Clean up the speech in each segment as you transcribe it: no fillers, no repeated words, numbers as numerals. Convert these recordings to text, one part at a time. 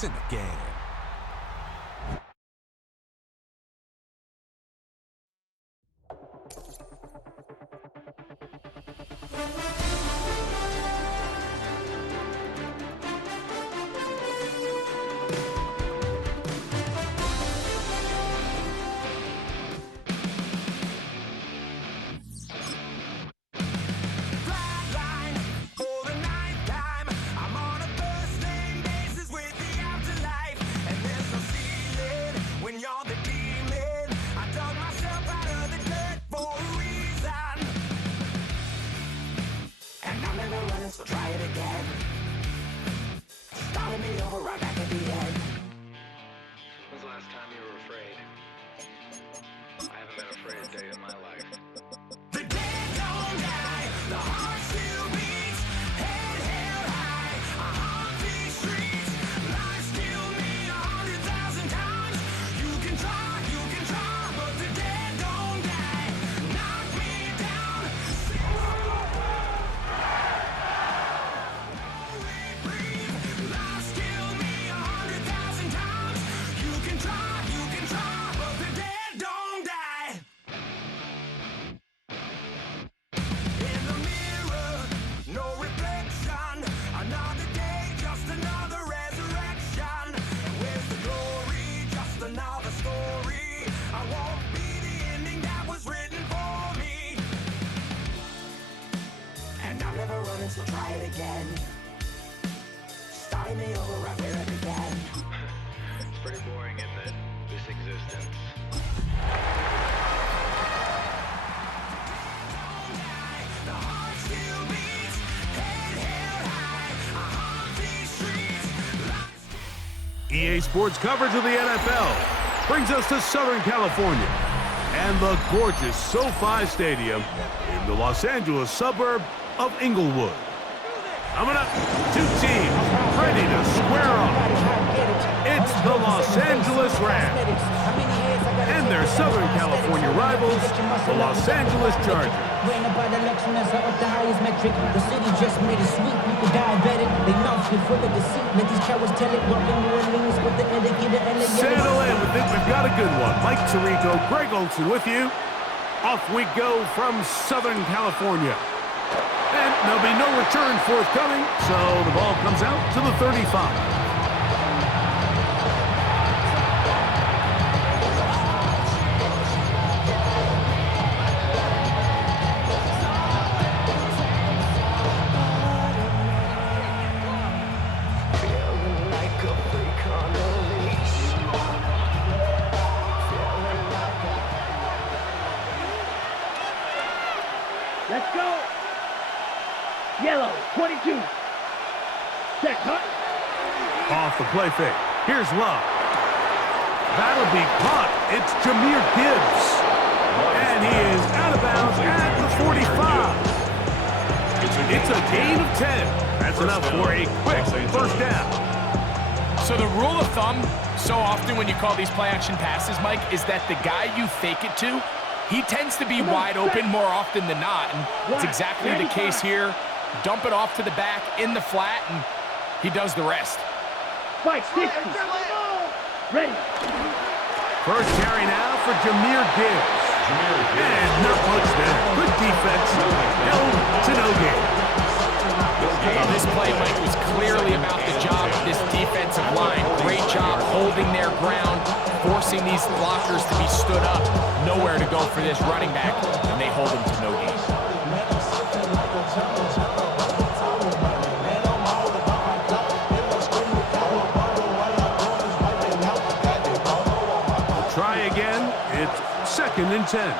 It's in the game. So try it again. Starting me over right back at the end. When's the last time you were afraid? I haven't been afraid a day in my life. The dead don't die, the heart still beats, head held high, I haunt these streets, lies kill me 100,000 times. You can try, but the dead don't die. Knock me down. So try it again. Starting me over right where I began. It's pretty boring, isn't it? This existence. The heart still beats, head held high, I haunt these streets. EA Sports coverage of the NFL brings us to Southern California and the gorgeous SoFi Stadium in the Los Angeles suburb of Inglewood. Coming up, two teams ready to square off. It's the Los Angeles Rams and their Southern California rivals, the Los Angeles Chargers. The city just made it sweet. People diabetic. They mouths get full of deceit. Let these cowards tell it. Welcome to Orleans with the indicator and the Settle in. We think we've got a good one. Mike Tirico, Greg Olson with you. Off we go from Southern California. And there'll be no return forthcoming, so the ball comes out to the 35. Let's go. Yellow, 22. Check, cut. Off the play fake. Here's Love. That'll be caught. It's Jahmyr Gibbs. And he is out of bounds at the 45. It's a gain of 10. That's enough for a quick first down. So the rule of thumb, so often when you call these play-action passes, Mike, is that the guy you fake it to, he tends to be wide open more often than not. And it's exactly the case here. Dump it off to the back in the flat, and he does the rest. Fight, 60. Ready. First carry now for Jahmyr Gibbs. And not much there. Good defense. Held to no gain. This play, Mike, was clearly about the job of this defensive line. Great job holding their ground, forcing these blockers to be stood up. Nowhere to go for this running back, and they hold him to no gain. Try again. It's 2nd and 10.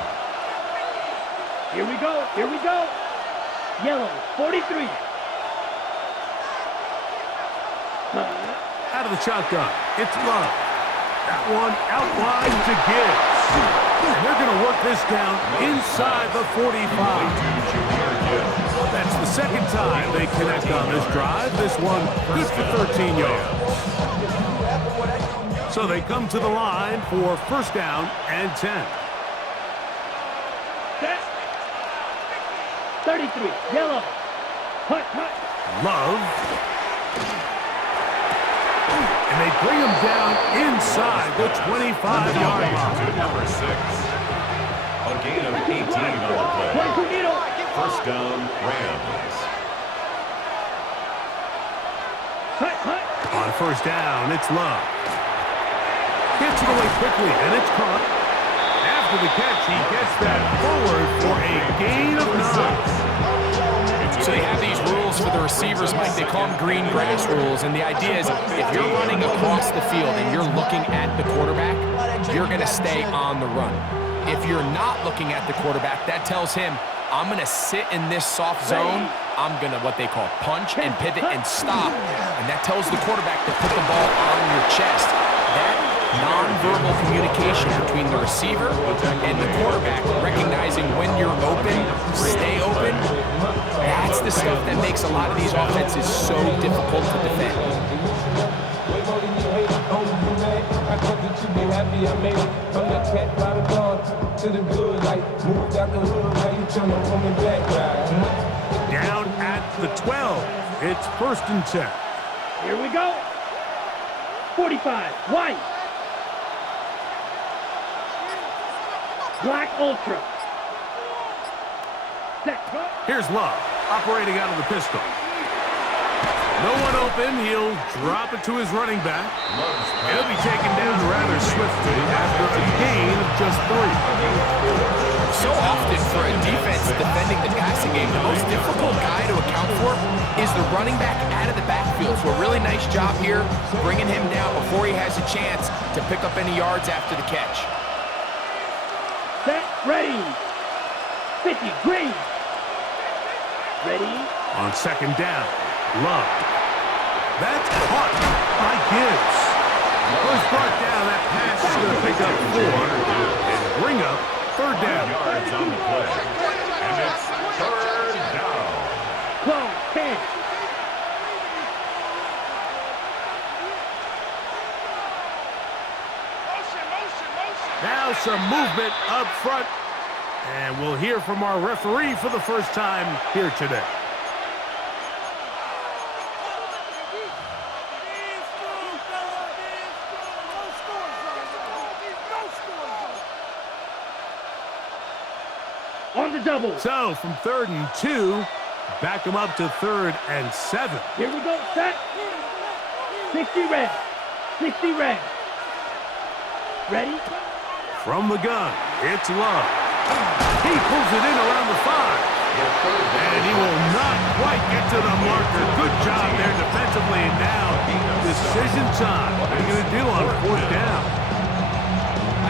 Here we go. Here we go. Yellow, 43. Out of the shotgun. It's Love. That one out wide to Gibbs. And they're going to work this down inside the 45. That's the second time they connect on this drive. This one good for 13 yards. So they come to the line for first down and 10. Set. 33. Yellow. Hut, hut. Love. And they bring him down inside the 25-yard line. Number 6. A gain of 18 on the play. First down, Rams. On first down, it's Love. Gets it away quickly, and it's caught. After the catch, he gets that forward for a gain of 9. So they have these rules for the receivers, Mike. They call them green grass rules, and the idea is if you're running across the field and you're looking at the quarterback, you're going to stay on the run. If you're not looking at the quarterback, that tells him, I'm going to sit in this soft zone. I'm going to what they call punch and pivot and stop, and that tells the quarterback to put the ball on your chest. That non-verbal communication between the receiver and the quarterback, recognizing when you're open, stay open, that's the stuff that makes a lot of these offenses so difficult to defend. Down at the 12. It's first and 10. Here we go. 45, white. Black Ultra. Set. Here's Love, operating out of the pistol. No one open. He'll drop it to his running back. He'll be taken down rather swiftly after a gain of just 3. So often for a defense defending the passing game, the most difficult guy to account for is the running back out of the backfield. So a really nice job here bringing him down before he has a chance to pick up any yards after the catch. Set, ready. 50, green. Ready. On second down, Love. That's caught by Gibbs. First brought down, that pass is going to pick up 4 and bring up third down. Yards on the play. And it's third down. 12, 10. Now some movement up front. And we'll hear from our referee for the first time here today. On the double. So from 3rd and 2, back them up to 3rd and 7. Here we go. Set. 60 red. 60 red. Ready. From the gun, it's Love. He pulls it in around the 5. And he will not quite get to the marker. Good job there defensively. And now decision time. What are you going to do on 4th down?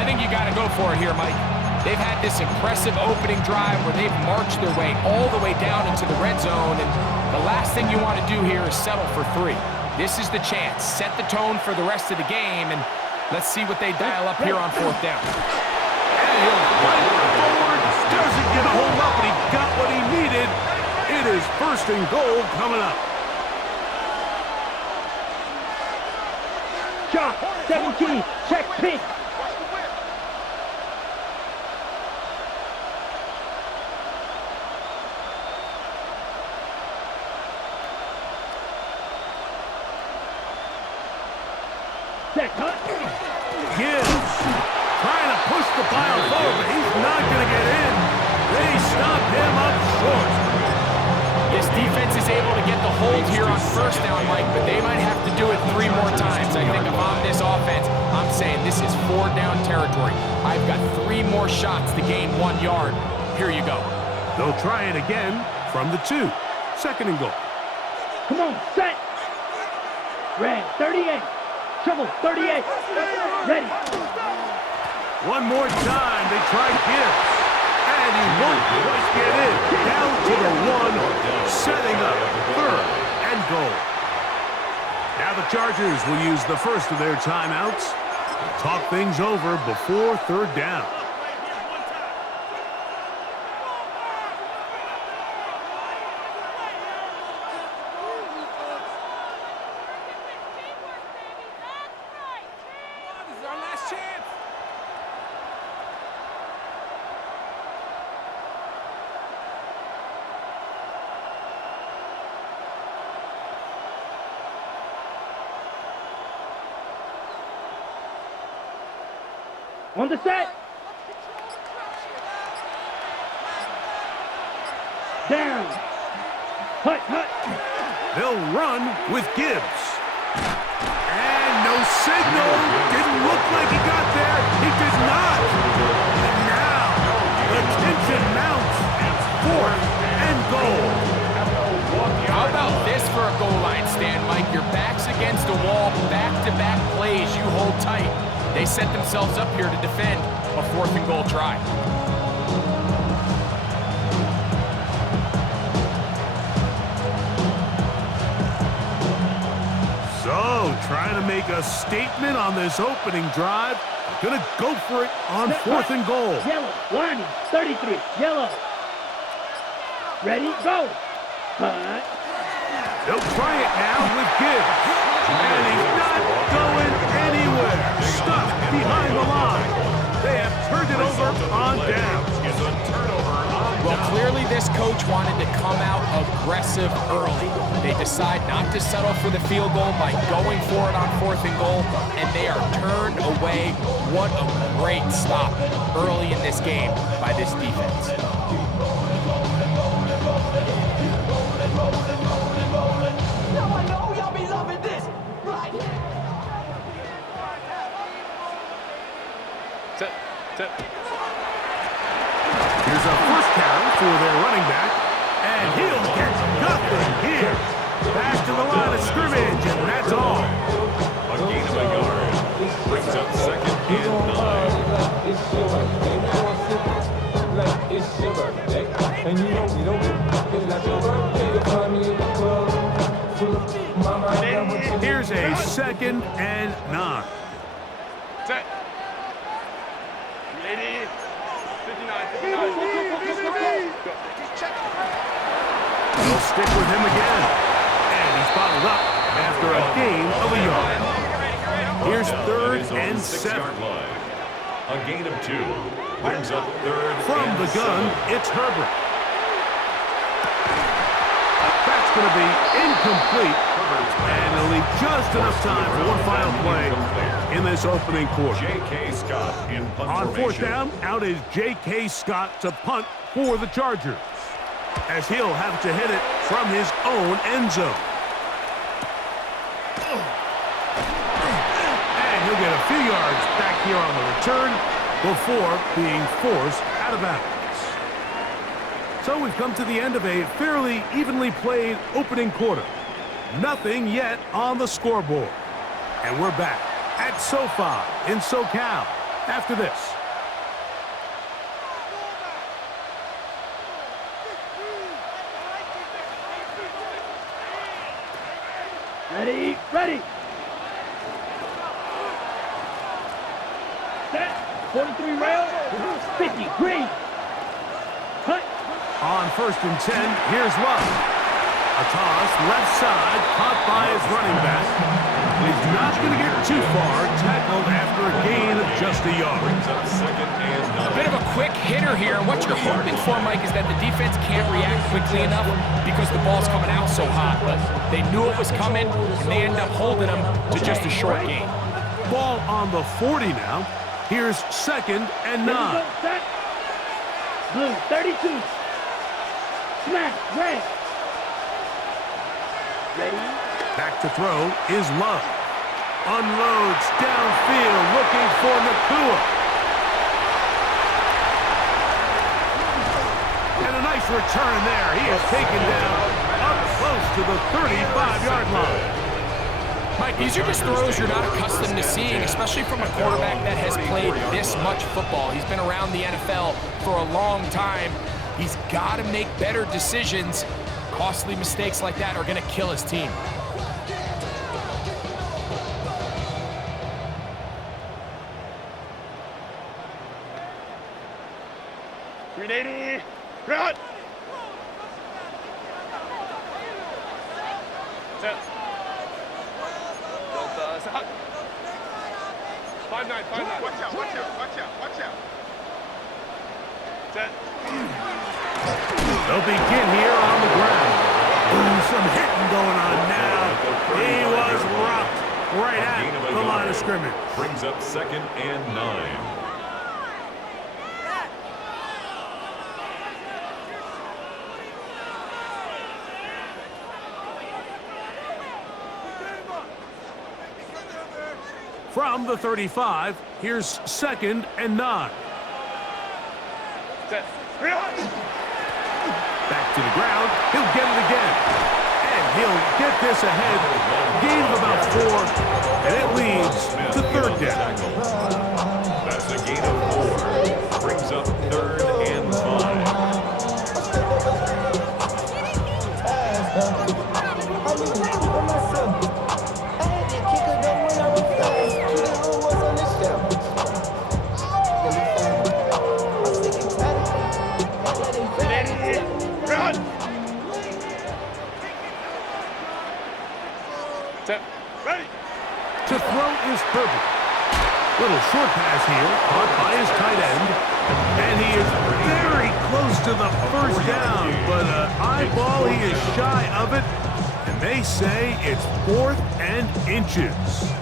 I think you got to go for it here, Mike. They've had this impressive opening drive where they've marched their way all the way down into the red zone, and the last thing you want to do here is settle for 3. This is the chance. Set the tone for the rest of the game, and let's see what they dial up here on 4th down. And he'll fight forward. Doesn't get a hold up, but he got what he needed. It is 1st and goal coming up. Shot. 17. Check pink. Gibbs trying to push the pile forward, but he's not going to get in. They stop him up short. This defense is able to get the hold here on 1st down, Mike, but they might have to do it 3 more times. I think if I'm this offense, I'm saying this is 4 down territory. I've got 3 more shots to gain 1 yard. Here you go. They'll try it again from the 2. 2nd and goal. Come on, set. Red, 38. Trouble, 38. Ready. One more time. They try Gibbs. And he won't quite get in. Down to the 1, setting up 3rd and goal. Now the Chargers will use the first of their timeouts. Talk things over before 3rd down. On the set. Down. Hut, hut. They'll run with Gibbs. And no signal. Didn't look like he got there. He did not. And now the tension mounts. 4th and goal. How about this for a goal line stand, Mike? Your back's against a wall, back-to-back plays, you hold tight. They set themselves up here to defend a 4th and goal try. So, trying to make a statement on this opening drive. Gonna go for it on 4th and goal. Yellow, lining, 33, yellow. Ready, go. Hut. They'll try it now with Gibbs. And he's not going anywhere. Stuck behind the line. They have turned it over on down. Well, clearly this coach wanted to come out aggressive early. They decide not to settle for the field goal by going for it on 4th and goal, and they are turned away. What a great stop early in this game by this defense. Here's a first down for their running back, and he'll get nothing here. Back to the line of scrimmage, and that's all. A gain of a yard. Brings up 2nd and 9. Here's a 2nd and 9. Set. Ready. 59. They'll stick with him again. And he's bottled up after a gain of a yard. Here's 3rd and 7. A gain of 2. Brings up 3rd From and the gun, 7. it's Herbert. That's going to be incomplete. And they'll leave just enough time for one final play in this opening quarter. J.K. Scott in punt On 4th formation. down, out is J.K. Scott to punt for the Chargers, as he'll have to hit it from his own end zone. And he'll get a few yards back here on the return before being forced out of bounds. So we've come to the end of a fairly evenly played opening quarter. Nothing yet on the scoreboard. And we're back at SoFi in SoCal after this. Ready, ready. Set. 43 rail. 50, green. Hut. On 1st and 10, here's Love. A toss, left side, caught by his running back. He's not going to get too far, tackled after a gain of just a yard. Brings up 2nd and 9. A bit of a quick hitter here, and what you're hoping for, Mike, is that the defense can't react quickly enough because the ball's coming out so hot. But they knew it was coming, and they end up holding them to just a short gain. Ball on the 40 now. Here's 2nd and 9. Set. Blue, 32. Smash, red. Ready. Back to throw is Love. Unloads downfield, looking for Nakua. And a nice return there. He is taken down up close to the 35-yard line. Mike, these are just throws you're not accustomed to seeing, especially from a quarterback that has played this much football. He's been around the NFL for a long time. He's got to make better decisions. Costly mistakes like that are going to kill his team. Ready, run. Set. 5-9, 5-9. Watch out. Set. They'll begin here on the ground. Ooh, some hitting going on now. He was rocked right at the line of scrimmage. Brings up 2nd and 9. From the 35, here's 2nd and 9. Back to the ground. He'll get it again. And he'll get this ahead. Gain of about 4, and it leads to 3rd down. That's a gain of 4. Brings up 3rd and 5. Ready. To throw is Herbert. Little short pass here, caught by his tight end. And he is very close to the 1st down, but an eyeball, he is shy of it. And they say it's 4th and inches.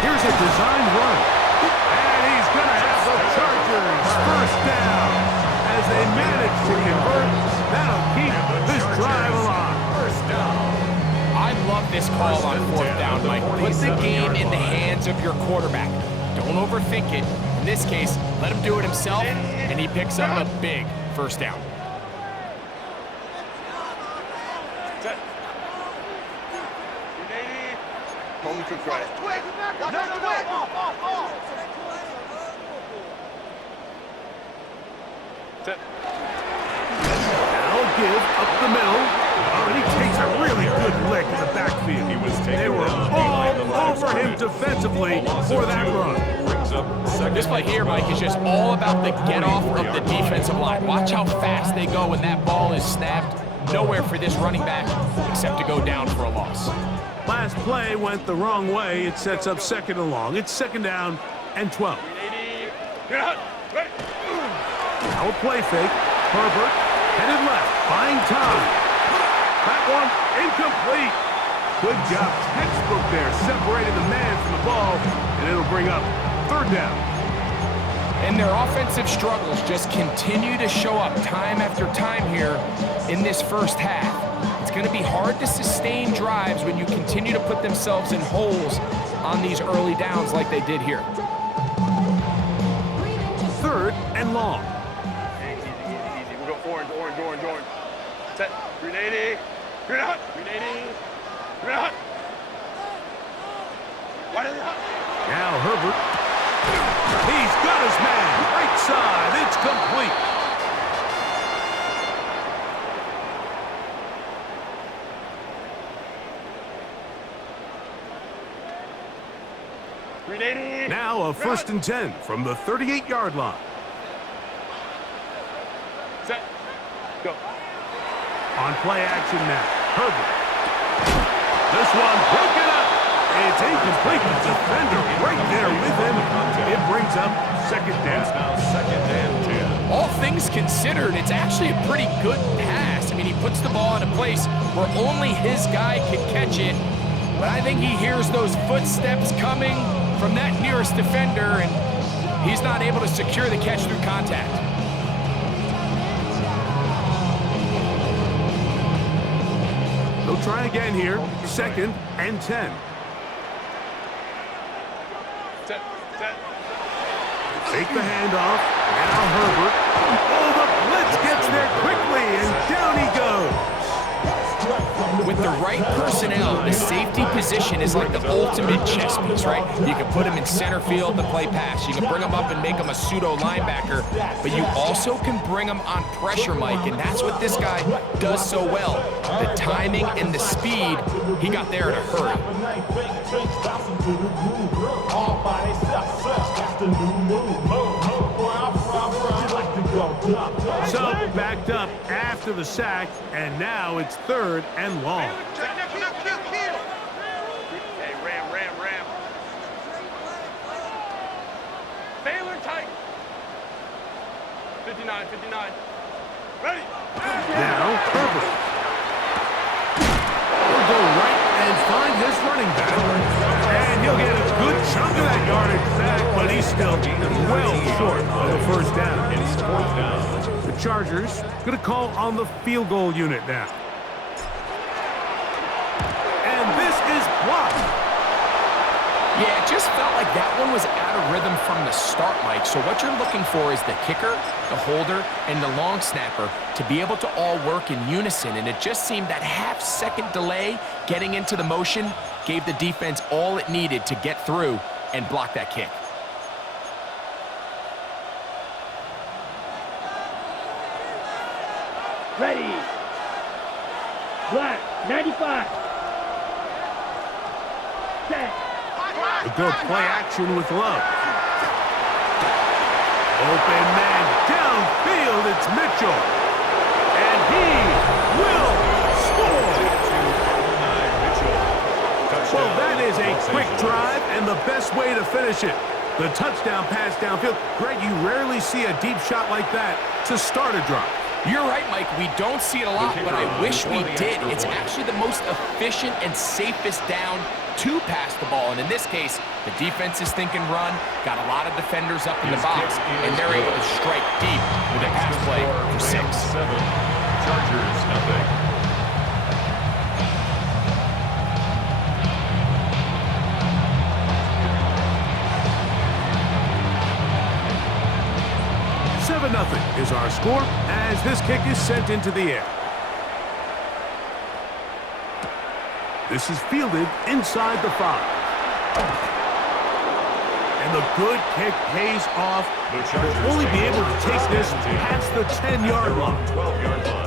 Here's a design run. And he's going to have the Chargers 1st down. As they manage to convert, that'll keep this drive alive. 1st down. I love this call on 4th down, Mike. Put the game in the hands of your quarterback. Don't overthink it. In this case, let him do it himself, and he picks up a big 1st down. Home control. Now give up the middle. Oh, and he takes a really good lick in the backfield. They were all over him defensively for that run. Brings up 2nd. This play here, Mike, is just all about the get-off of the defensive line. Watch how fast they go when that ball is snapped. Nowhere for this running back except to go down for a loss. Last play went the wrong way. It sets up 2nd and long. It's 2nd down and 12. Now a play fake. Herbert headed left, buying time. That one incomplete. Good job, textbook there, separating the man from the ball, and it'll bring up 3rd down. And their offensive struggles just continue to show up time after time here in this 1st half. It's going to be hard to sustain drives when you continue to put themselves in holes on these early downs like they did here. 3rd and long. Easy. We go orange. Set. Grenade. Grenade. Why did it? Now Herbert. He's got his man. Right side. It's complete. Now a 1st and 10 from the 38-yard line. Set. Go. On play action now. Herbert. This one broken up. It's incomplete. The defender right there with him. It brings up 2nd down. Now 2nd and 10. All things considered, it's actually a pretty good pass. I mean, he puts the ball in a place where only his guy can catch it. But I think he hears those footsteps coming from that nearest defender, and he's not able to secure the catch through contact. They'll try again here. 2nd and 10. Set. Take the handoff. Now Herbert. Oh, the blitz gets there quickly, and down he goes. With the right personnel, the safety position is like the ultimate chess piece, right? You can put him in center field to play pass. You can bring him up and make him a pseudo linebacker, but you also can bring him on pressure, Mike, and that's what this guy does so well. The timing and the speed, he got there in a hurry. So backed up after the sack, and now it's 3rd and long. Hey, ram. Baylor tight. 59. Ready. Now Herbert. He'll go right and find his running back. And he'll get a good chunk of that yardage back, still well short of the first down. It's fourth down. The Chargers going to call on the field goal unit now. And this is blocked. Yeah, it just felt like that one was out of rhythm from the start, Mike. So what you're looking for is the kicker, the holder, and the long snapper to be able to all work in unison. And it just seemed that half-second delay getting into the motion gave the defense all it needed to get through and block that kick. Ready. Black, 95. Set. A good play action with Love. Open man downfield, it's Mitchell. And he will score. Well, that is a quick drive and the best way to finish it. The touchdown pass downfield. Greg, you rarely see a deep shot like that to start a drive. You're right, Mike. We don't see it a lot, but I wish we did. It's actually the most efficient and safest down to pass the ball. And in this case, the defense is thinking run, got a lot of defenders up in the box, and they're able to strike deep with a pass play for 6. Chargers, nothing. Nothing is our score as this kick is sent into the air. This is fielded inside the 5. And the good kick pays off. We'll only be able to take this past the 10-yard line. 12-yard line.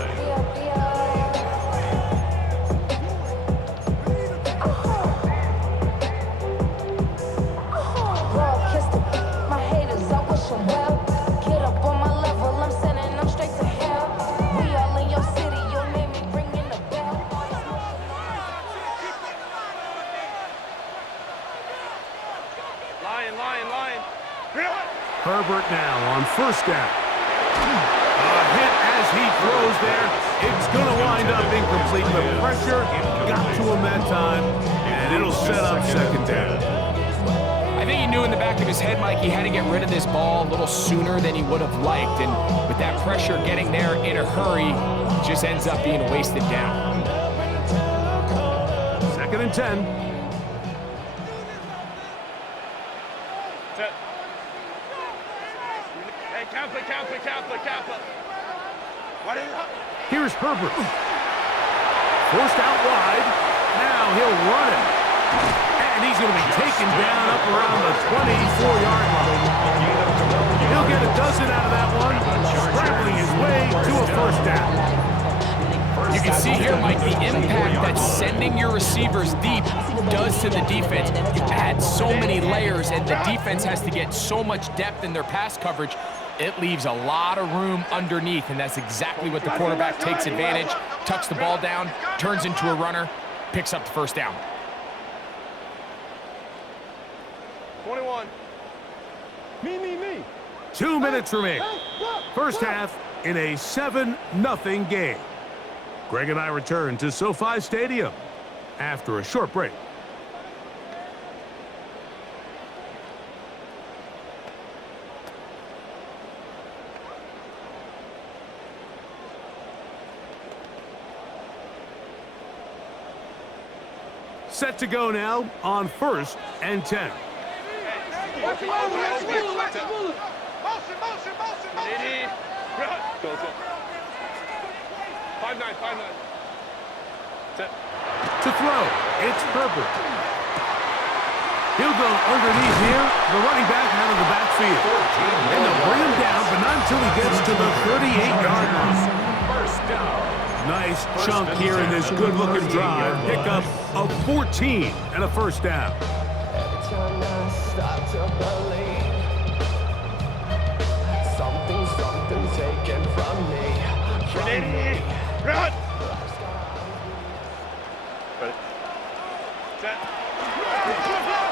Herbert now on first down. A hit as he throws there. It's going to wind up incomplete. The pressure got to him that time, and it'll set up second down. I think he knew in the back of his head, Mike, he had to get rid of this ball a little sooner than he would have liked. And with that pressure getting there in a hurry, it just ends up being a wasted down. 2nd and 10. Here's Herbert. Forced out wide. Now he'll run it. And he's going to be taken down up around the 24-yard line. He'll get a dozen out of that one, scrambling his way to a first down. You can see here, Mike, the impact that sending your receivers deep does to the defense. You add so many layers, and the defense has to get so much depth in their pass coverage. It leaves a lot of room underneath, and that's exactly what the quarterback takes advantage, tucks the ball down, turns into a runner, picks up the first down. 21. Me. 2 minutes remaining. First half in a 7-0 game. Greg and I return to SoFi Stadium after a short break. Set to go now on 1st and 10. Motion. 5-9. To throw, it's Herbert. He'll go underneath here, the running back out of the backfield. And they'll bring him down, but not until he gets to the 38-yard line. First down. Nice chunk here in this good-looking drive. Pick up a 14 and a first down. Something taken from me. Run!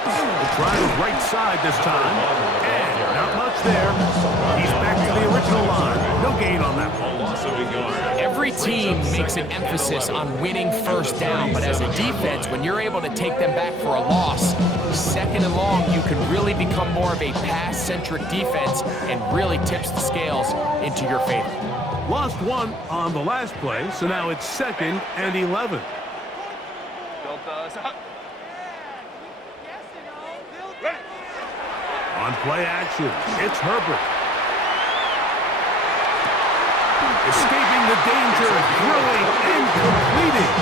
They'll try the right side this time. And Not much there. He's back to the original line. No gain on that A one. loss of a yard. Every team makes an emphasis on winning first down, but as a defense, when you're able to take them back for a loss, second and long, you can really become more of a pass-centric defense and really tips the scales into your favor. Lost one on the last play, so now it's 2nd and 11. On play action, it's Herbert. Escaping the danger, throwing and completing.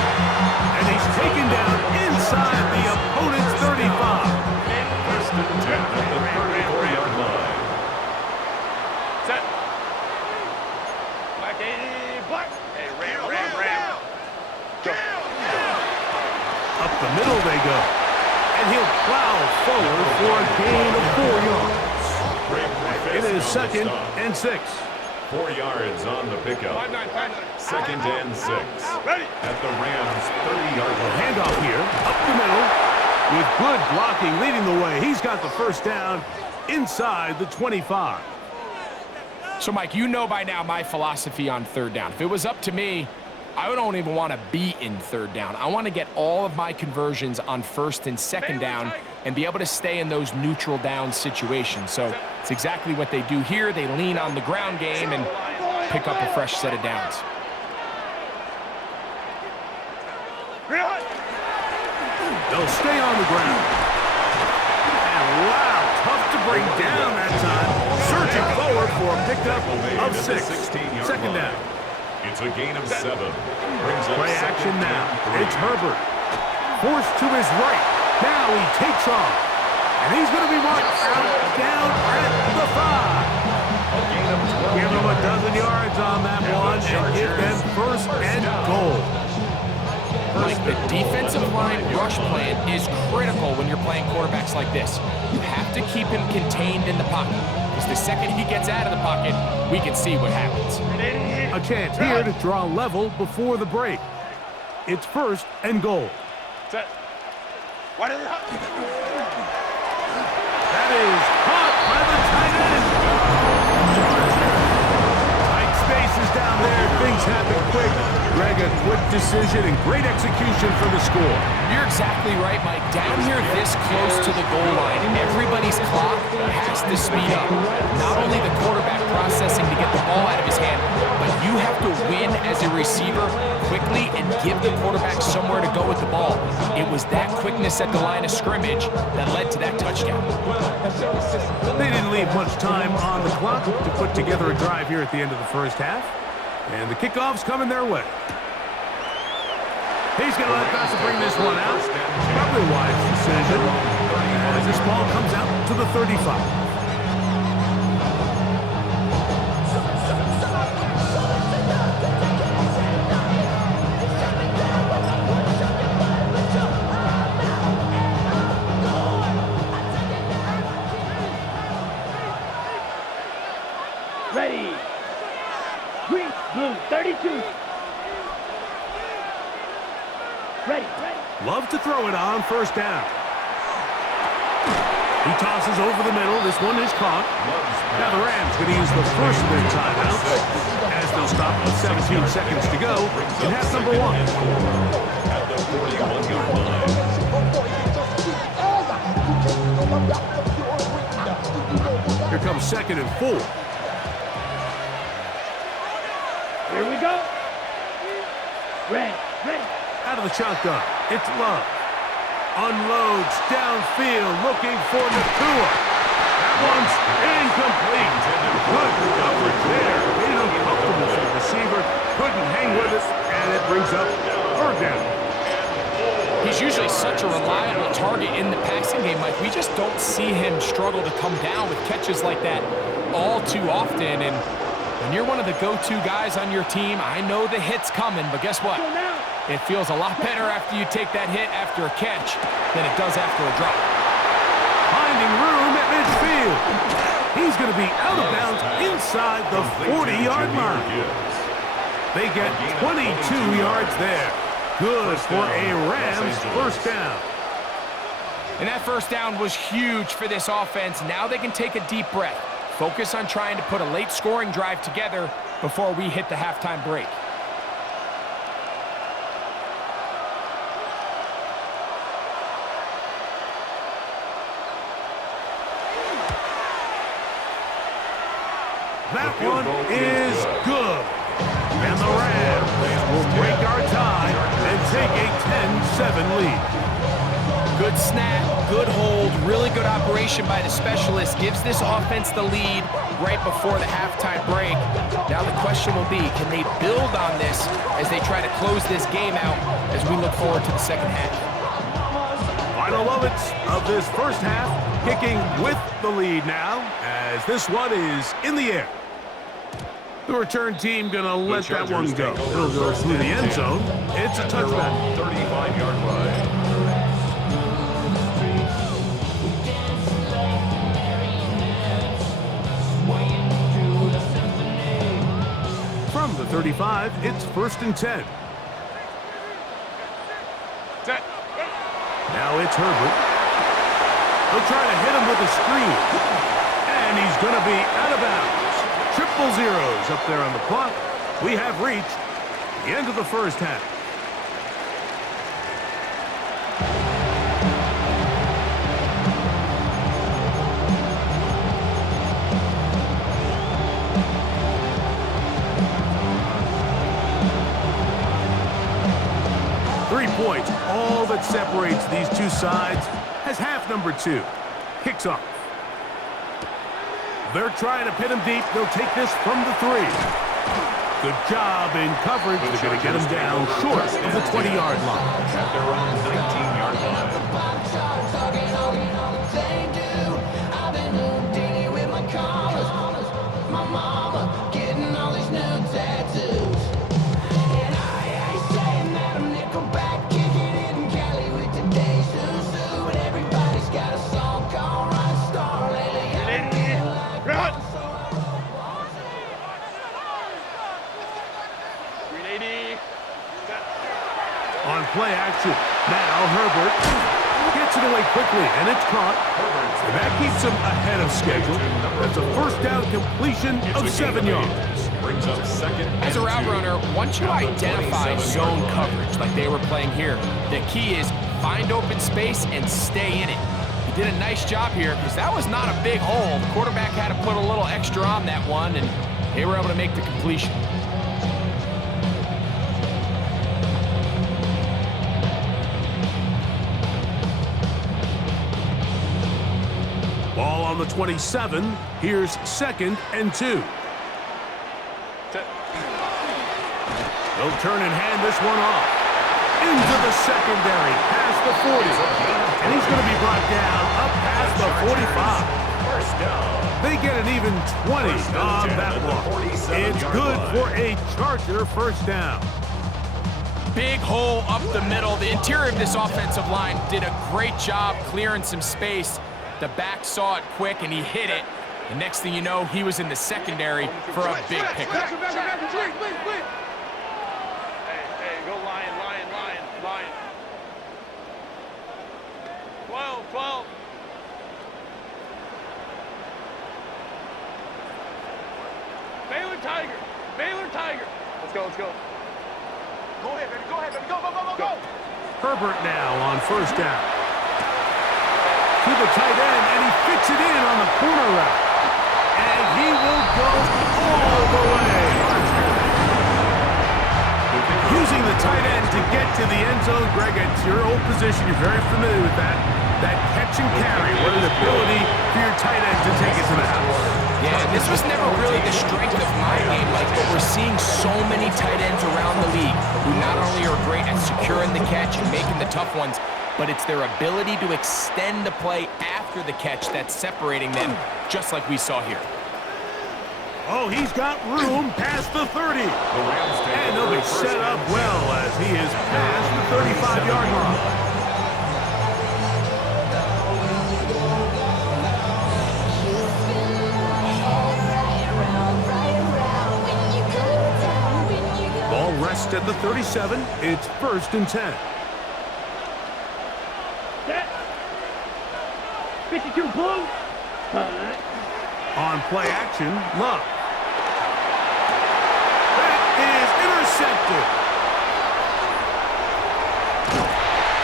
And he's taken down inside the opponent's 35. First and 10 at the 34-yard line. Set. Black, black. Hey, ram. Go. Up the middle they go. And he'll plow forward for a gain of 4 yards. It is 2nd and 6. 4 yards on the pickup. 2nd and 6. At the Rams' 30-yard line. Handoff here, up the middle, with good blocking leading the way. He's got the first down inside the 25. So, Mike, you know by now my philosophy on third down. If it was up to me, I don't even want to be in third down. I want to get all of my conversions on 1st and 2nd down and be able to stay in those neutral down situations. So it's exactly what they do here. They lean on the ground game and pick up a fresh set of downs. They'll stay on the ground. And wow, tough to bring down that time. Surging forward for a pickup of 6. 2nd down. It's a gain of 7. Brings up Play 2nd action now. and 3. It's Herbert. Forced to his right. Now he takes off. And he's going to be marked out down at the 5. A gain of 12. Give them a dozen yards on that one and give them 1st and goal. Mike, the defensive line rush plan is critical when you're playing quarterbacks like this. You have to keep him contained in the pocket, because the second he gets out of the pocket, we can see what happens. A chance here to draw level before the break. It's 1st and goal. Set. That is caught by the tight end. Tight spaces down there. Things happen quick. Greg, a quick decision and great execution for the score. You're exactly right, Mike. Down here this close to the goal line, everybody's clock has to speed up. Not only the quarterback processing to get the ball out of his hand, but you have to win as a receiver quickly and give the quarterback somewhere to go with the ball. It was that quickness at the line of scrimmage that led to that touchdown. They didn't leave much time on the clock to put together a drive here at the end of the first half. And the kickoff's coming their way. He's going to let Bassett bring this one out. Probably a wise decision as this ball comes out to the 35. Ready. Green, blue, 32. Ready. Love to throw it on 1st down. He tosses over the middle. This one is caught. Now the Rams going to use the first of their timeouts as they'll stop with 17 seconds to go in half number 1. At the 41-yard line. Here comes 2nd and 4. Here we go. Ready. Out of the shotgun, it's Love. Unloads downfield, looking for Nakua. That one's incomplete. Good coverage there. Made it uncomfortable for the receiver. Couldn't hang with it, and it brings up 3rd down. He's usually such a reliable target in the passing game, Mike. We just don't see him struggle to come down with catches like that all too often. And when you're one of the go-to guys on your team, I know the hit's coming, but guess what? It feels a lot better after you take that hit after a catch than it does after a drop. Finding room at midfield. He's going to be out of bounds inside the 40-yard line. They get 22 yards there. Good for a Rams 1st down. And that first down was huge for this offense. Now they can take a deep breath. Focus on trying to put a late scoring drive together before we hit the halftime break. That one is good. And the Rams will break our tie and take a 10-7 lead. Good snap, good hold, really good operation by the specialist. Gives this offense the lead right before the halftime break. Now the question will be, can they build on this as they try to close this game out as we look forward to the second half? Final moments of this first half, kicking with the lead now as this one is in the air. The return team gonna let that one go. It'll go through the end zone. It's a touchback. 35-yard line. From the 35, it's 1st and 10. Now it's Herbert. They'll try to hit him with a screen. And he's going to be out of bounds. Triple zeros up there on the clock. We have reached the end of the first half. Points, all that separates these two sides, as half number 2 kicks off. They're trying to pin him deep. They'll take this from the 3. Good job in coverage. They're going to get him down short of the 20-yard line. At their own 19-yard line. On play action. Now Herbert gets it away quickly, and it's caught. And that keeps him ahead of schedule. That's a first down completion of 7 yards. Brings up second. As a route runner, once you identify zone coverage like they were playing here, the key is find open space and stay in it. He did a nice job here because that was not a big hole. The quarterback had to put a little extra on that one, and they were able to make the completion. Ball on the 27. Here's 2nd and 2. They'll turn and hand this one off. Into the secondary, past the 40. And he's going to be brought down up past the 45. First down. They get an even 20 on that one. It's good for a Charger first down. Big hole up the middle. The interior of this offensive line did a great job clearing some space. The back saw it quick, and he hit it. The next thing you know, he was in the secondary for a big pickup. Hey, go Lion. 12. Baylor Tiger. Let's go. Go ahead, baby. Go. Herbert now on first down. To the tight end, and he fits it in on the corner route. And he will go all the way. Using the tight end to get to the end zone. Greg, it's your old position. You're very familiar with that. That catch and carry. What an ability for your tight end to take it to the house. Yeah, this was never really the strength of my game, Mike, but we're seeing so many tight ends around the league who not only are great at securing the catch and making the tough ones, but it's their ability to extend the play after the catch that's separating them, just like we saw here. Oh, he's got room past the 30. And he'll be set up well as he is past the 35-yard line. Ball rests at the 37. It's 1st and 10. 52 blue. On play action, Love. That is intercepted.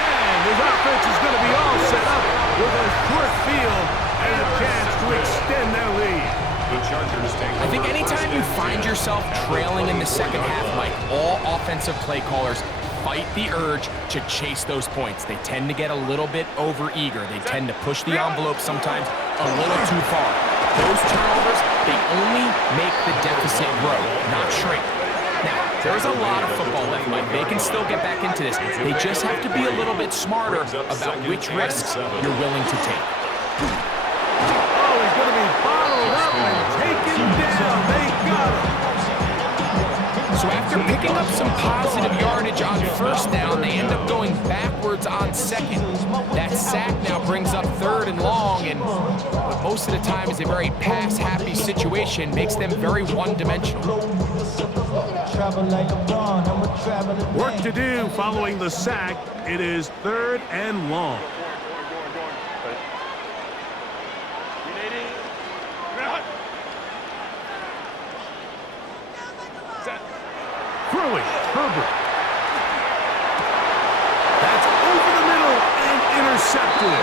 And his offense is going to be all set up with a short field and a chance to extend their lead. The Chargers take I think anytime you find yourself trailing in the second half, Mike, all offensive play callers fight the urge to chase those points. They tend to get a little bit over-eager. They tend to push the envelope sometimes a little too far. Those turnovers, they only make the deficit grow, not shrink. Now, there's a lot of football left, Mike. They can still get back into this. They just have to be a little bit smarter about which risks you're willing to take. Oh, he's going to be bottled up and taken down. They got him. So after picking up some positive yardage on first down, they end up going backwards on second. That sack now brings up third and long, and what most of the time is a very pass-happy situation makes them very one-dimensional. Work to do following the sack. It is third and long. Throwing, Herbert. That's over the middle and intercepted.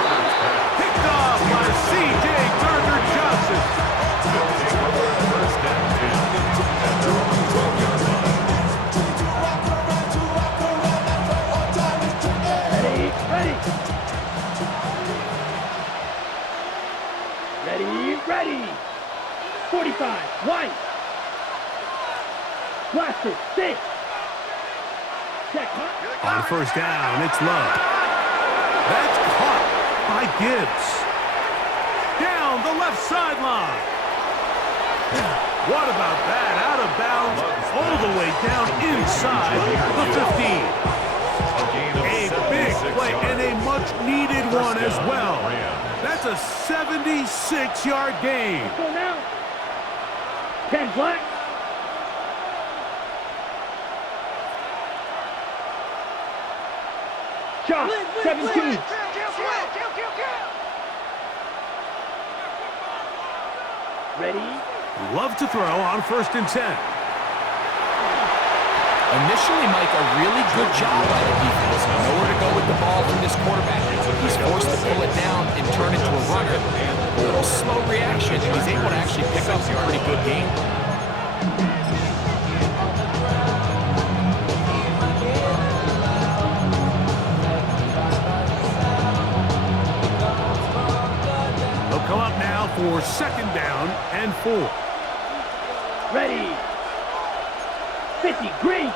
Picked off by C.J. Gardner-Johnson. first down 10 at their own 12-yard line. Ready. 45, White. Blaster, 6. Check, huh? On first down, it's Love. That's caught by Gibbs. Down the left sideline. What about that? Out of bounds, all the way down inside the 15. A big play and a much-needed one as well. That's a 76-yard gain. Go now. 10 black. Shot, 17. Ready? Love to throw on first and 10. Initially, Mike, a really good job by the defense. Nowhere to go with the ball from this quarterback. He's forced to pull it down and turn it to a runner. A little slow reaction. He's able to actually pick up some pretty good game. They'll come up now for second down and 4. Ready. 50, green.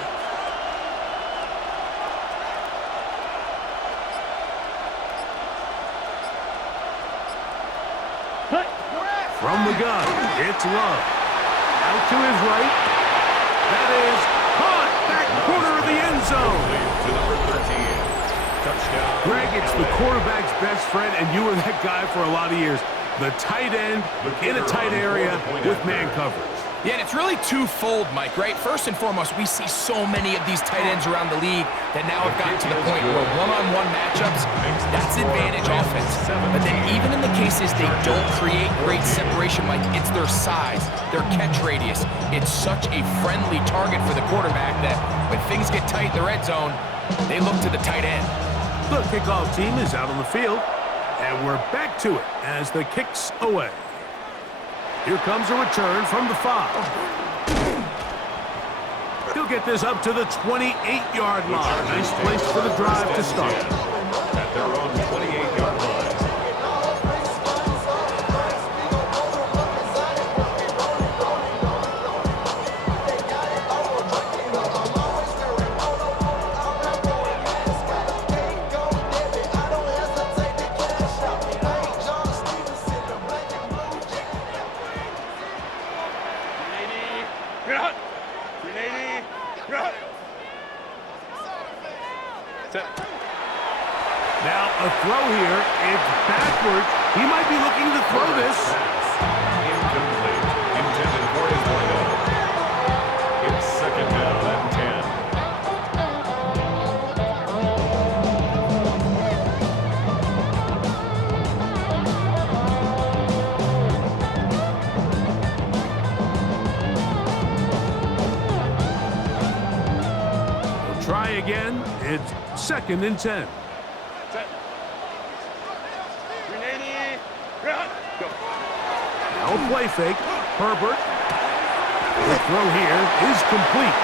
Cut. From the gun, it's Love. Out to his right. That is caught back corner of the end zone. To number 13. Touchdown. Greg, it's the quarterback's best friend, and you were that guy for a lot of years. The tight end in a tight area with man coverage. Yeah, and it's really twofold, Mike, right? First and foremost, we see so many of these tight ends around the league that now have gotten to the point where one-on-one matchups, that's advantage offense. But then even in the cases they don't create great separation, Mike, it's their size, their catch radius. It's such a friendly target for the quarterback that when things get tight in the red zone, they look to the tight end. The kickoff team is out on the field, and we're back to it as the kick's away. Here comes a return from the 5. He'll get this up to the 28-yard line. Nice place for the drive to start. At their own 28-yard line. Now a throw here. It's backwards. He might be looking to throw this. Incomplete. Intended for his window. It's second down and 10. again. It's 2nd and 10. Set. 380. Go. Now a play fake. Herbert. The throw here is complete.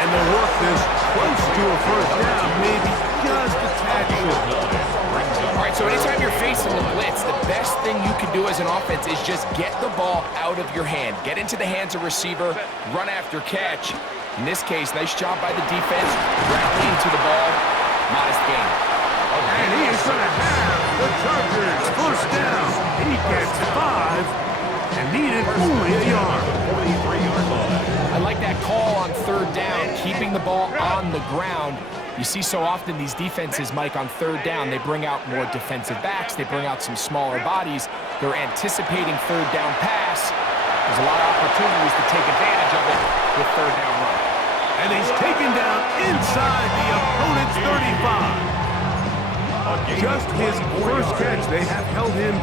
And they'll work this close to a first down, maybe just a tad short. All right, so anytime you're facing the blitz, the best thing you can do as an offense is just get the ball out of your hand. Get into the hands of receiver, run after catch. In this case, nice job by the defense, rallying to the ball, modest gain. And he is going to have the Chargers first down. He gets 5 and needed only a yard. 43-yard line. I like that call on 3rd down, keeping the ball on the ground. You see so often these defenses, Mike, on 3rd down, they bring out more defensive backs, they bring out some smaller bodies. They're anticipating 3rd down pass. There's a lot of opportunities to take advantage of it with 3rd down run. And he's taken down inside the opponent's 35. Just his first catch. They have held him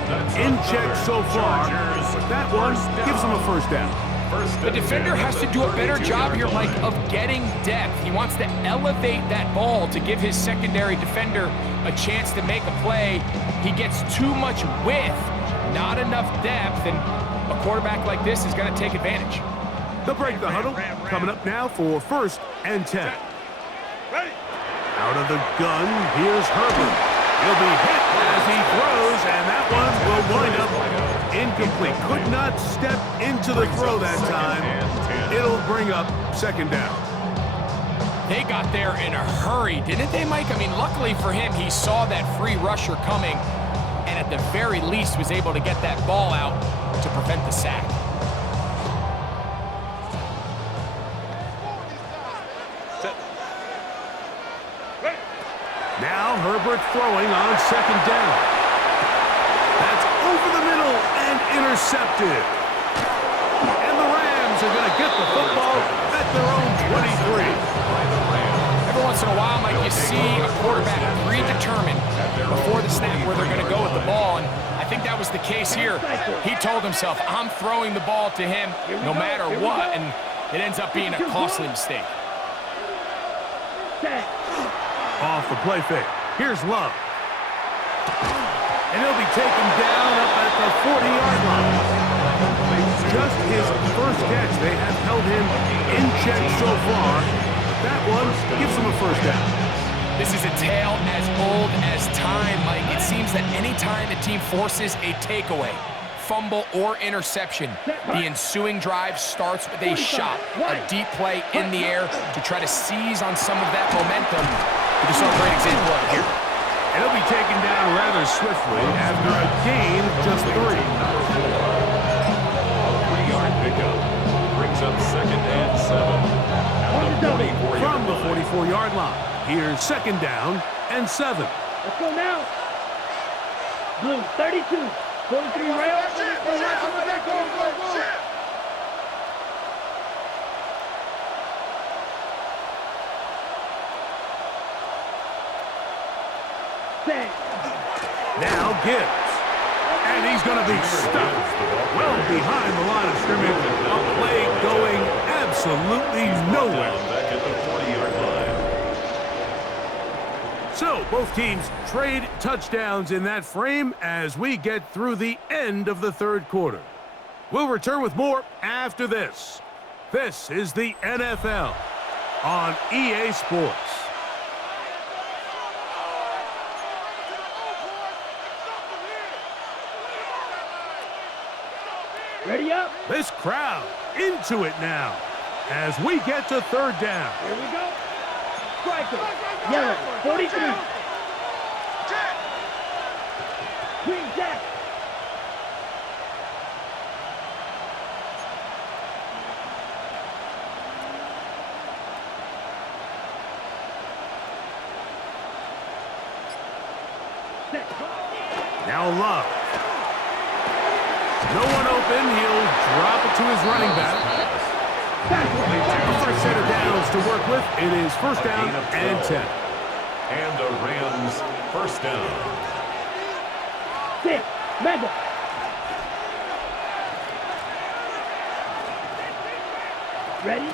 in check so far, but that one gives him a first down. The defender has to do a better job here, Mike, of getting depth. He wants to elevate that ball to give his secondary defender a chance to make a play. He gets too much width, not enough depth, and a quarterback like this is going to take advantage. They'll break the huddle. Coming up now for 1st and 10. Out of the gun, here's Herbert. He'll be hit as he throws, and that one will wind up incomplete. Could not step into the throw that time. It'll bring up 2nd down. They got there in a hurry, didn't they, Mike? I mean, luckily for him, he saw that free rusher coming, and at the very least was able to get that ball out to prevent the sack. Now Herbert throwing on 2nd down. That's over the middle and intercepted. And the Rams are going to get the football at their own 23. Every once in a while, Mike, you see a quarterback predetermined before the snap where they're going to go with the ball, and I think that was the case here. He told himself, I'm throwing the ball to him no matter what, and it ends up being a costly mistake. Off the play fake. Here's Love. And he'll be taken down up at the 40-yard line. Just his first catch. They have held him in check so far. That one gives him a first down. This is a tale as old as time, Mike. It seems that any time a team forces a takeaway, fumble, or interception, the ensuing drive starts with a shot, a deep play in the air to try to seize on some of that momentum. We just saw a great example of it here. And he'll be taken down rather swiftly after a gain of just 3. 3-yard pickup brings up 2nd and 7. From the 44-yard line, here's 2nd down and 7. Let's go now. Blue, 32. 43 rail. Now Gibbs. And he's going to be stuck well behind the line of scrimmage. A play going absolutely nowhere. Back at the 40-yard line. So both teams trade touchdowns in that frame as we get through the end of the 3rd quarter. We'll return with more after this. This is the NFL on EA Sports. Ready up. This crowd into it now as we get to 3rd down. Here we go. Striker. Yellow. 43. Green Jack. Now Love. No one open. He'll drop it to his running back. The first set of downs to work with. It is 1st down and 10. And the Rams first down. 6. Mega. Ready?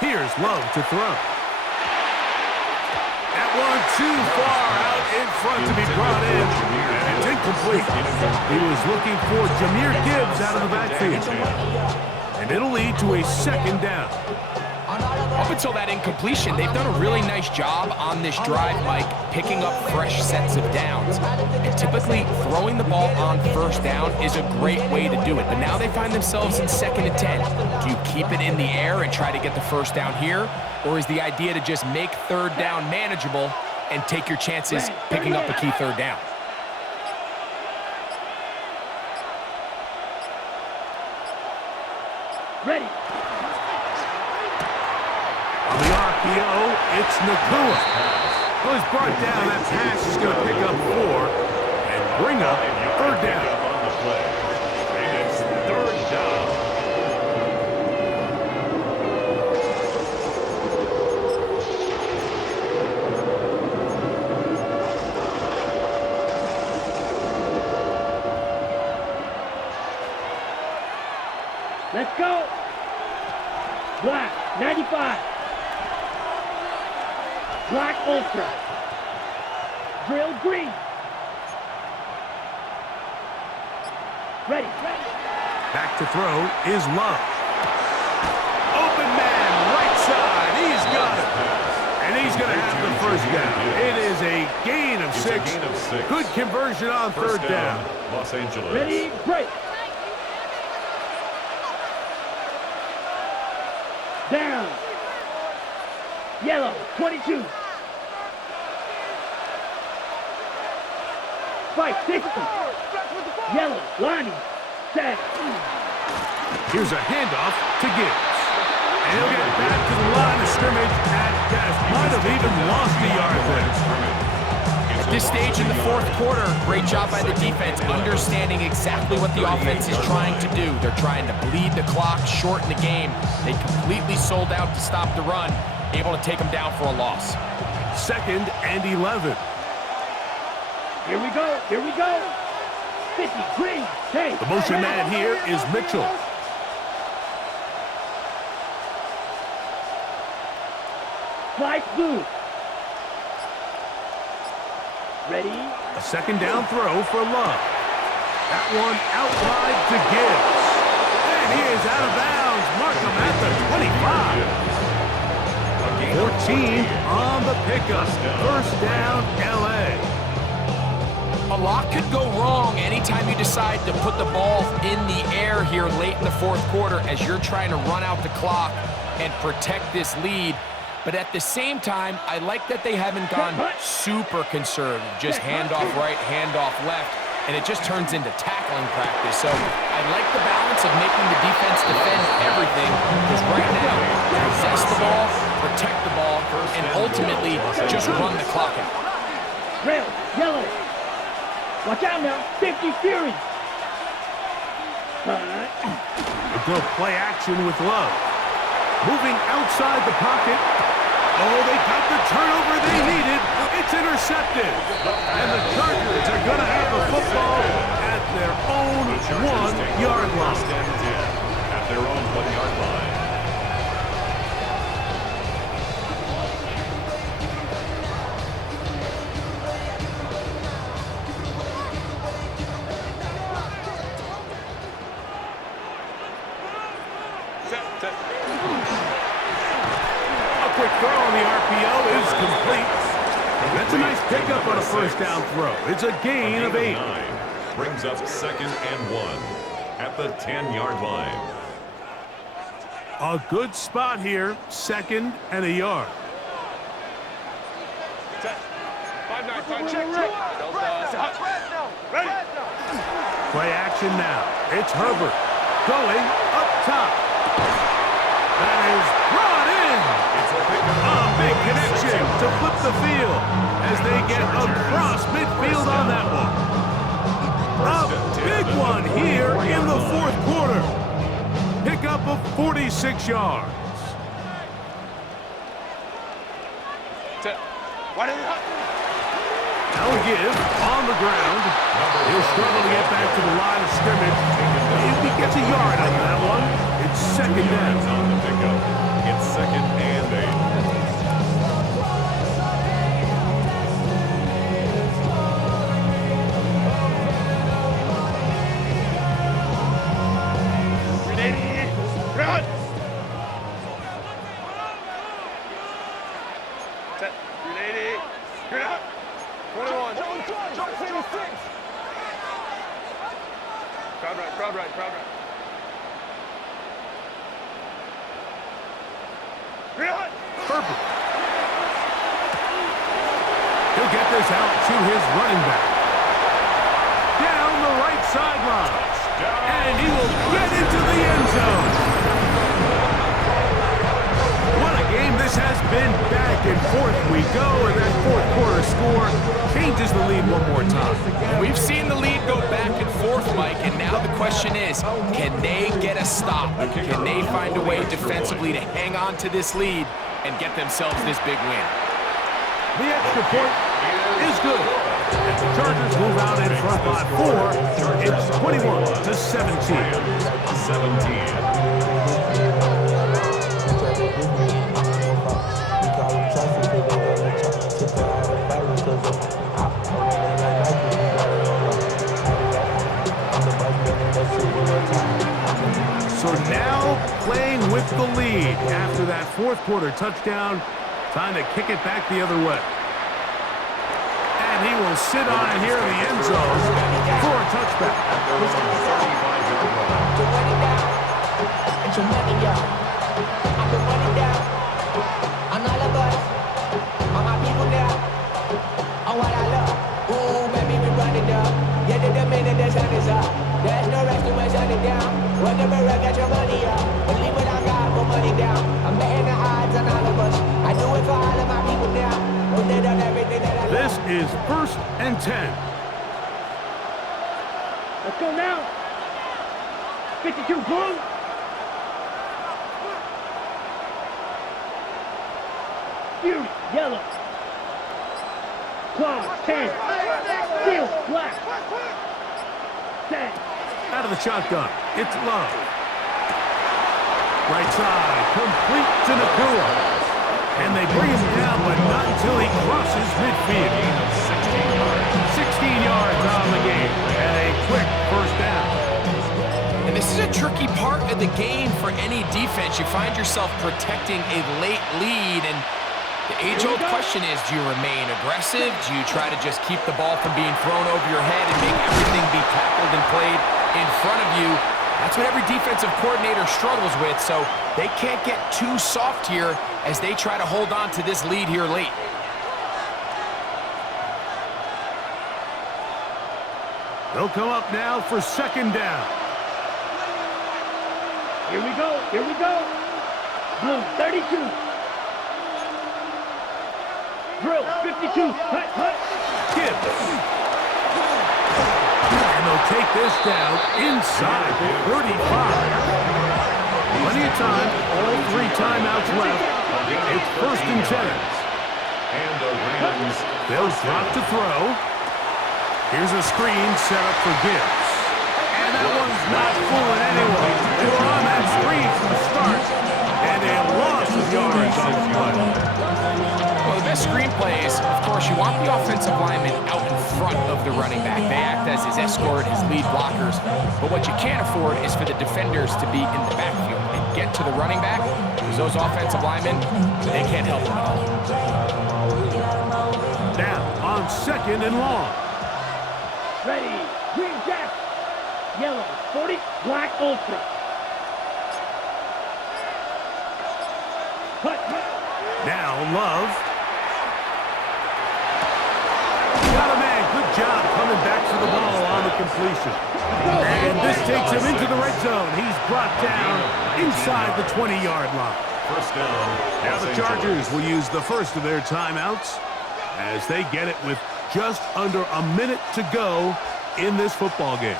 Here's Love to throw. That one too far out in front to be brought in, and it's incomplete. He was looking for Jahmyr Gibbs out of the backfield. And it'll lead to a second down. Up until that incompletion, they've done a really nice job on this drive, Mike, picking up fresh sets of downs. And typically, throwing the ball on first down is a great way to do it. But now they find themselves in 2nd and 10. Do you keep it in the air and try to get the first down here? Or is the idea to just make 3rd down manageable and take your chances picking up a key 3rd down? Ready. On the RPO, it's Nakua. Well, he's brought down. That pass is going to pick up 4 and bring up 3rd down. On the play. And it's 3rd down. Let's go. Black, 95. Black Ultra. Drill green. Ready. Back to throw is Love. Open man, right side. He's got it. And he's going to have the first down. It is a gain of 6. Good conversion on 3rd down. Los Angeles. Ready, break. Down. Yellow, 22. Fight, 60. Yellow, lining, set. Here's a handoff to Gibbs. And he'll get back to the line of scrimmage at best. Might have even lost a yard there. At this stage in the 4th quarter, great job by the defense, understanding exactly what the offense is trying to do. They're trying to bleed the clock, shorten the game. They completely sold out to stop the run, able to take them down for a loss. 2nd and 11. Here we go. 50, green, hey. The motion man here is Mitchell. Slice blue. Ready. A 2nd down throw for Love. That one out wide to Gibbs. And he is out of bounds. Mark him at the 25. 14 on the pickup. 1st down, LA. A lot could go wrong anytime you decide to put the ball in the air here late in the 4th quarter as you're trying to run out the clock and protect this lead. But at the same time, I like that they haven't gone super conservative, just handoff right, handoff left, and it just turns into tackling practice. So I like the balance of making the defense defend everything, because right now, possess the ball, protect the ball, and ultimately just run the clock out. Red, yellow. Watch out now. 50 Fury. A good play action with Love. Moving outside the pocket. Oh, they got the turnover they needed. It's intercepted. And the Chargers are going to have the football at their own 1-yard line. At their own 1-yard line. A quick throw on the RPO is complete. That's a nice pickup on a 1st down throw. It's a gain of 8. Brings up 2nd and 1 at the 10-yard line. A good spot here. 2nd and a yard. 5-9, check. Ready. Play action now. It's Herbert going up top. That is brought in. A big connection to flip the field as they get across midfield on that one. A big one here in the 4th quarter. Pickup of 46 yards. Now a give on the ground. He'll struggle to get back to the line of scrimmage. If he gets a yard out of that one, it's 2nd down. On the pickup. It's 2nd and 8. You're not. 21. Crowd right, crowd right, crowd right. You're not. Purple. He'll get this out to his running back. Down the right sideline. And he will get into the end zone. What a game this has been. Back and forth we go, and that fourth quarter score changes the lead one more time. We've seen the lead go back and forth, Mike, and now the question is, can they get a stop? Can they find a way defensively to hang on to this lead and get themselves this big win? The extra point is good. As the Chargers move out in front by 4, it's 21-17. 17. So now playing with the lead after that fourth quarter touchdown. Time to kick it back the other way. And he will sit on it here in the end zone for a touchback. There's no rest to my shut it down. Whenever I get your money up, believe what I got, put money down. I'm betting the odds on all of us. I do it for all of my people now. Who did on everything that I This is 1st and 10. Let's go now. 52 blue. Fury, yellow. Claw, 10. Steel, black. 10. Out of the shotgun, it's Love. Right side, complete to Nakua. And they bring him down, but not until he crosses midfield. 16 yards on the game, and a quick first down. And this is a tricky part of the game for any defense. You find yourself protecting a late lead, and the age-old question is, do you remain aggressive? Do you try to just keep the ball from being thrown over your head and make everything be tackled and played in front of you? That's what every defensive coordinator struggles with, so they can't get too soft here as they try to hold on to this lead here late. They'll come up now for second down. Here we go. Here we go. Blue, 32. Drill, 52. Hut, hut. Gibbs. And they'll take this down inside the 35. Plenty of time. All 3 timeouts left. It's 1st and 10. And the Rams. They'll drop to throw. Here's a screen set up for Gibbs. And that one's not fooling anyone. They were on that screen from the start. And a loss of yards on the play. Well, the best screenplay is, of course, you want the offensive lineman out in front of the running back. They act as his escort, his lead blockers. But what you can't afford is for the defenders to be in the backfield and get to the running back, because those offensive linemen, they can't help them at all. Now on 2nd and long. Ready. Green jack. Yellow, 40. Black ultra. Hut, hut. Now Love. Got a man. Good job coming back to the ball on the completion. And this takes him into the red zone. He's brought down inside the 20-yard line. First down. Now the Chargers will use the first of their timeouts as they get it with just under a minute to go in this football game.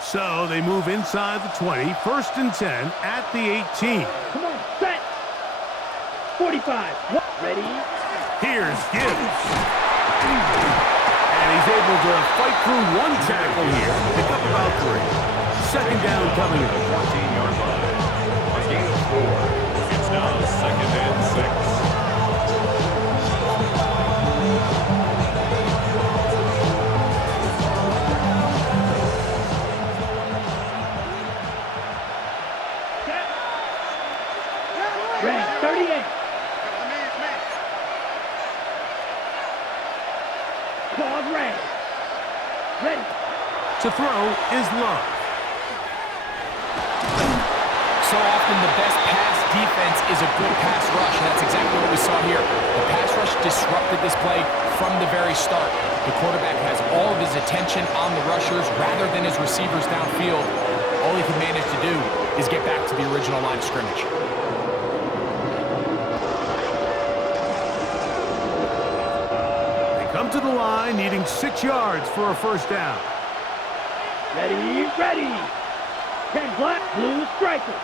So they move inside the 20, 1st and 10 at the 18. Come on, set. 45. Ready. Here's Gibbs. And he's able to fight through one tackle here, pick up about 3. Second down coming up. 14-yard line. A gain of 4. It's now 2nd and 6. Pause, red. Ready. To throw is Love. So often the best pass defense is a good pass rush, and that's exactly what we saw here. The pass rush disrupted this play from the very start. The quarterback has all of his attention on the rushers rather than his receivers downfield. All he can manage to do is get back to the original line of scrimmage. They come to the line needing 6 yards for a first down. Ready, ready. 10 black, blue striker.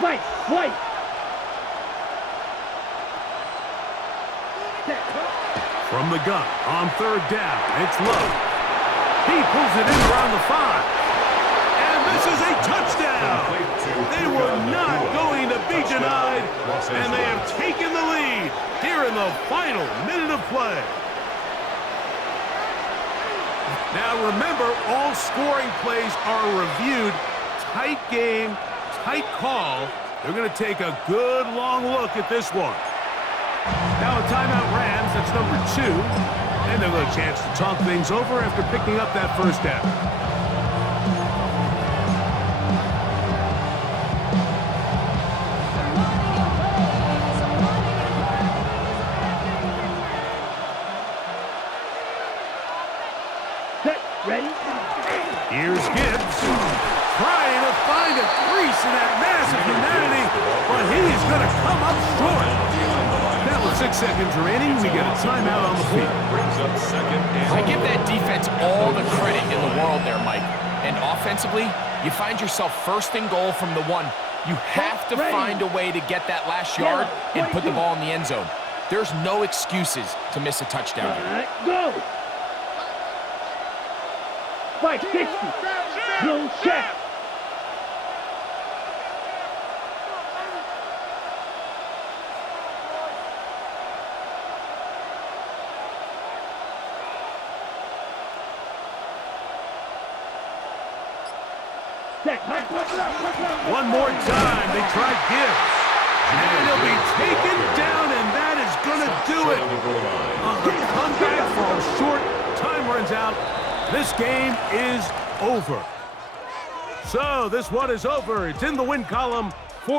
White, white. Set. From the gun on third down, it's Love. He pulls it in around the 5. And this is a touchdown. They were not going to be denied, and they have taken the lead here in the final minute of play. Now remember, all scoring plays are reviewed. Tight game, tight call. They're going to take a good long look at this one. Now a timeout Rams, that's number 2. And they'll get a chance to talk things over after picking up that first down. Set, ready. Here's Gibbs, trying to find a crease in that massive humanity, but he's going to come up short. Now with 6 seconds remaining, we get a timeout on the field. I give that defense all the credit in the world there, Mike. And offensively, you find yourself first and goal from the 1. You have to find a way to get that last yard and put the ball in the end zone. There's no excuses to miss a touchdown here. Go. 560. Blue check. One more time, they try Gibbs. And he'll be taken down, and that is going to do it. The comeback falls short. Time runs out. This game is over. So this one is over. It's in the win column.